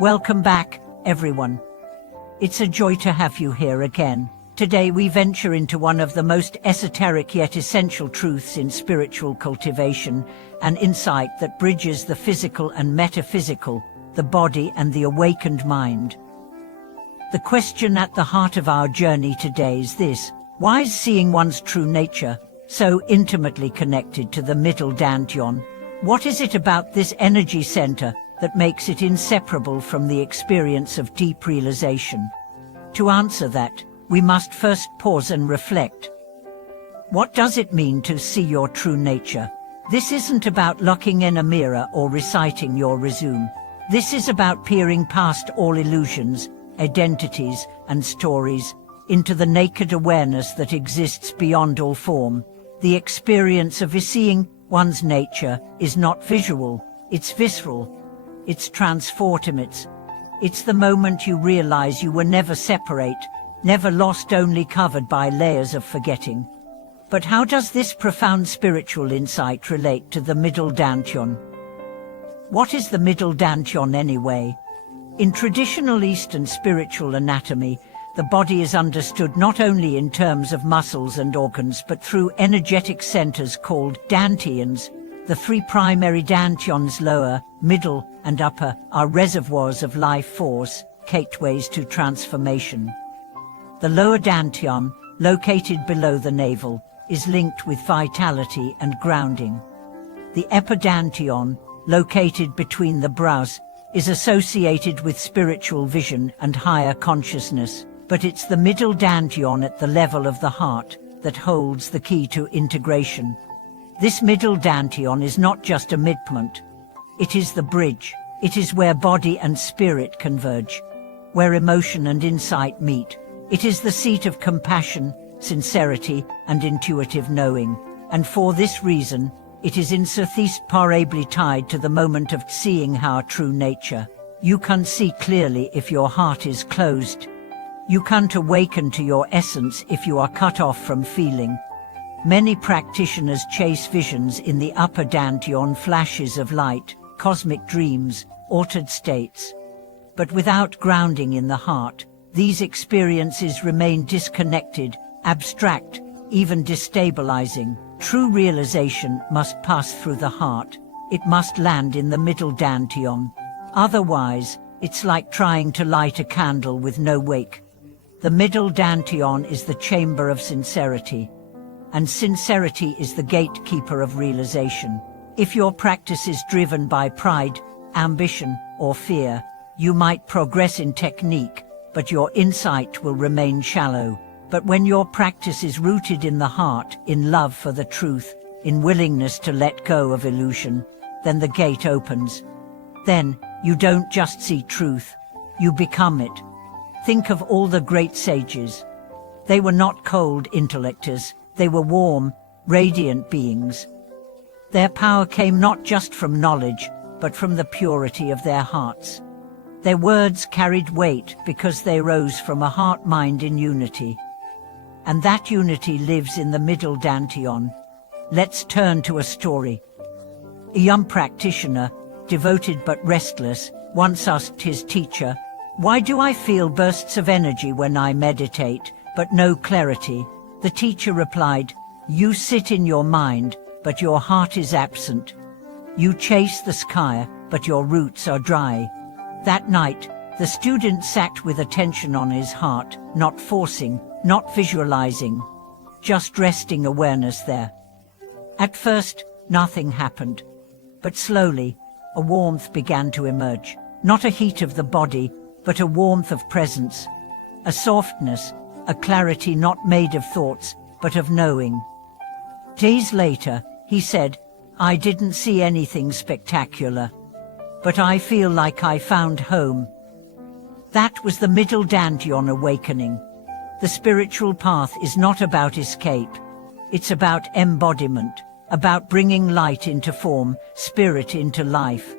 Welcome back, everyone. It's a joy to have you here again. Today we venture into one of the most esoteric yet essential truths in spiritual cultivation, an insight that bridges the physical and metaphysical, the body and the awakened mind. The question at the heart of our journey today is this: why is seeing one's true nature so intimately connected to the middle Dantian? What is it about this energy center that makes it inseparable from the experience of deep realization? To answer that, we must first pause and reflect. What does it mean to see your true nature? This isn't about looking in a mirror or reciting your resume. This is about peering past all illusions, identities, and stories, into the naked awareness that exists beyond all form. The experience of seeing one's nature is not visual, it's visceral, it's transformative. It's the moment you realize you were never separate, never lost, only covered by layers of forgetting. But how does this profound spiritual insight relate to the middle Dantian? What is the middle Dantian anyway? In traditional Eastern spiritual anatomy, the body is understood not only in terms of muscles and organs but through energetic centers called Dantians. The three primary Dantians, lower, middle, and upper, are reservoirs of life force, gateways to transformation. The lower Dantian, located below the navel, is linked with vitality and grounding. The upper Dantian, located between the brows, is associated with spiritual vision and higher consciousness, but it's the middle Dantian at the level of the heart that holds the key to integration. This middle Dantian is not just a midpoint, it is the bridge. It is where body and spirit converge, where emotion and insight meet. It is the seat of compassion, sincerity, and intuitive knowing, and for this reason, it is inseparably tied to the moment of seeing our true nature. You can't see clearly if your heart is closed. You can't awaken to your essence if you are cut off from feeling. Many practitioners chase visions in the upper Dantian, flashes of light, cosmic dreams, altered states. But without grounding in the heart, these experiences remain disconnected, abstract, even destabilizing. True realization must pass through the heart. It must land in the middle Dantian. Otherwise, it's like trying to light a candle with no wick. The middle Dantian is the chamber of sincerity, and sincerity is the gatekeeper of realization. If your practice is driven by pride, ambition, or fear, you might progress in technique, but your insight will remain shallow. But when your practice is rooted in the heart, in love for the truth, in willingness to let go of illusion, then the gate opens. Then, you don't just see truth, you become it. Think of all the great sages. They were not cold intellectors, they were warm, radiant beings. Their power came not just from knowledge, but from the purity of their hearts. Their words carried weight because they rose from a heart-mind in unity. And that unity lives in the middle Dantian. Let's turn to a story. A young practitioner, devoted but restless, once asked his teacher, "Why do I feel bursts of energy when I meditate, but no clarity?" The teacher replied, "You sit in your mind, but your heart is absent. You chase the sky, but your roots are dry." That night, the student sat with attention on his heart, not forcing, not visualizing, just resting awareness there. At first, nothing happened, but slowly, a warmth began to emerge, not a heat of the body, but a warmth of presence, a softness, a clarity not made of thoughts, but of knowing. Days later, he said, "I didn't see anything spectacular, but I feel like I found home." That was the middle Dantian awakening. The spiritual path is not about escape. It's about embodiment, about bringing light into form, spirit into life.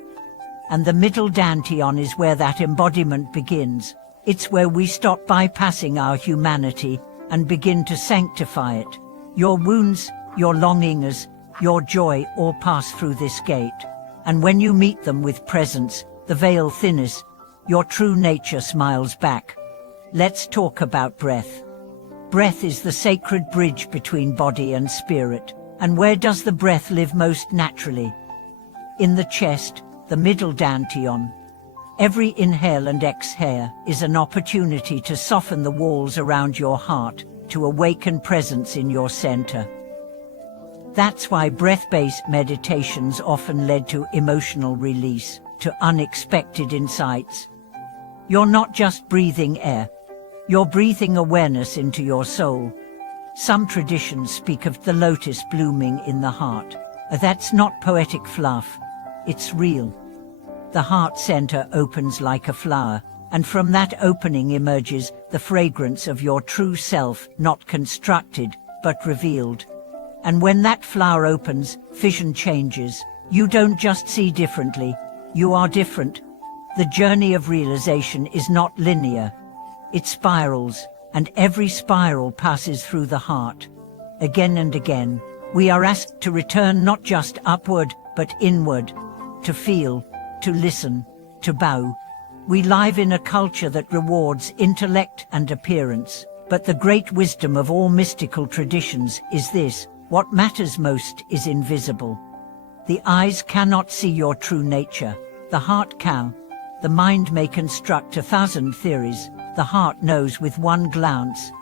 And the middle Dantian is where that embodiment begins. It's where we stop bypassing our humanity and begin to sanctify it. Your wounds, your longings, your joy all pass through this gate. And when you meet them with presence, the veil thins. Your true nature smiles back. Let's talk about breath. Breath is the sacred bridge between body and spirit. And where does the breath live most naturally? In the chest, the middle Dantian. Every inhale and exhale is an opportunity to soften the walls around your heart, to awaken presence in your center. That's why breath-based meditations often led to emotional release, to unexpected insights. You're not just breathing air. You're breathing awareness into your soul. Some traditions speak of the lotus blooming in the heart. That's not poetic fluff. It's real. The heart center opens like a flower, and from that opening emerges the fragrance of your true self, not constructed, but revealed. And when that flower opens, vision changes. You don't just see differently, you are different. The journey of realization is not linear. It spirals, and every spiral passes through the heart. Again and again, we are asked to return not just upward, but inward, to feel, to listen, to bow. We live in a culture that rewards intellect and appearance, but the great wisdom of all mystical traditions is this: what matters most is invisible. The eyes cannot see your true nature. The heart can. The mind may construct 1,000 theories. The heart knows with one glance.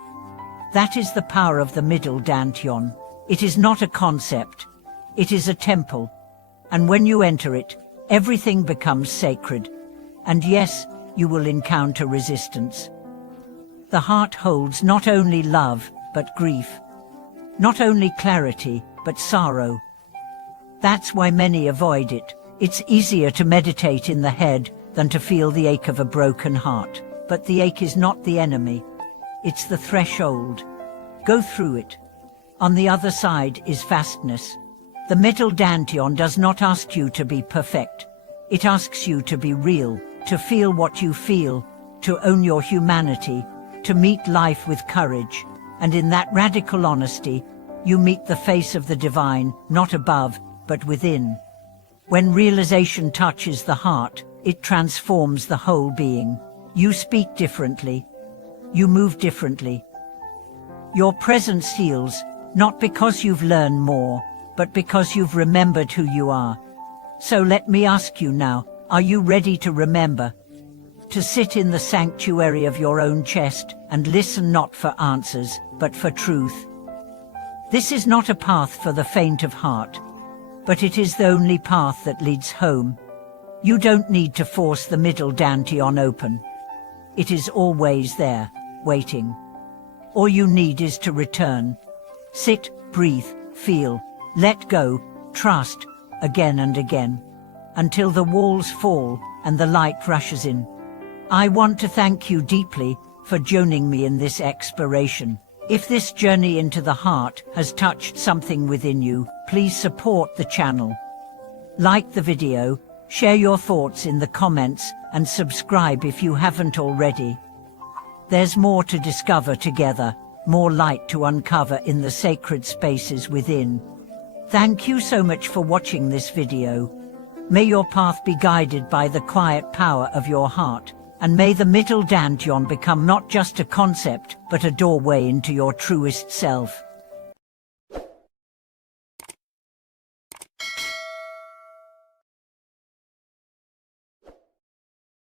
That is the power of the middle Dantian. It is not a concept. It is a temple. And when you enter it, everything becomes sacred. And yes, you will encounter resistance. The heart holds not only love, but grief. Not only clarity, but sorrow. That's why many avoid it. It's easier to meditate in the head than to feel the ache of a broken heart. But the ache is not the enemy. It's the threshold. Go through it. On the other side is vastness. The middle Dantian does not ask you to be perfect. It asks you to be real, to feel what you feel, to own your humanity, to meet life with courage. And in that radical honesty, you meet the face of the divine, not above, but within. When realization touches the heart, it transforms the whole being. You speak differently. You move differently. Your presence heals, not because you've learned more, but because you've remembered who you are. So let me ask you now, are you ready to remember? To sit in the sanctuary of your own chest and listen not for answers, but for truth. This is not a path for the faint of heart, but it is the only path that leads home. You don't need to force the middle Dantian open. It is always there, waiting. All you need is to return. Sit, breathe, feel, let go, trust, again and again, until the walls fall and the light rushes in. I want to thank you deeply for joining me in this exploration. If this journey into the heart has touched something within you, please support the channel. Like the video, share your thoughts in the comments, and subscribe if you haven't already. There's more to discover together, more light to uncover in the sacred spaces within. Thank you so much for watching this video. May your path be guided by the quiet power of your heart, and may the middle Dantian become not just a concept, but a doorway into your truest self.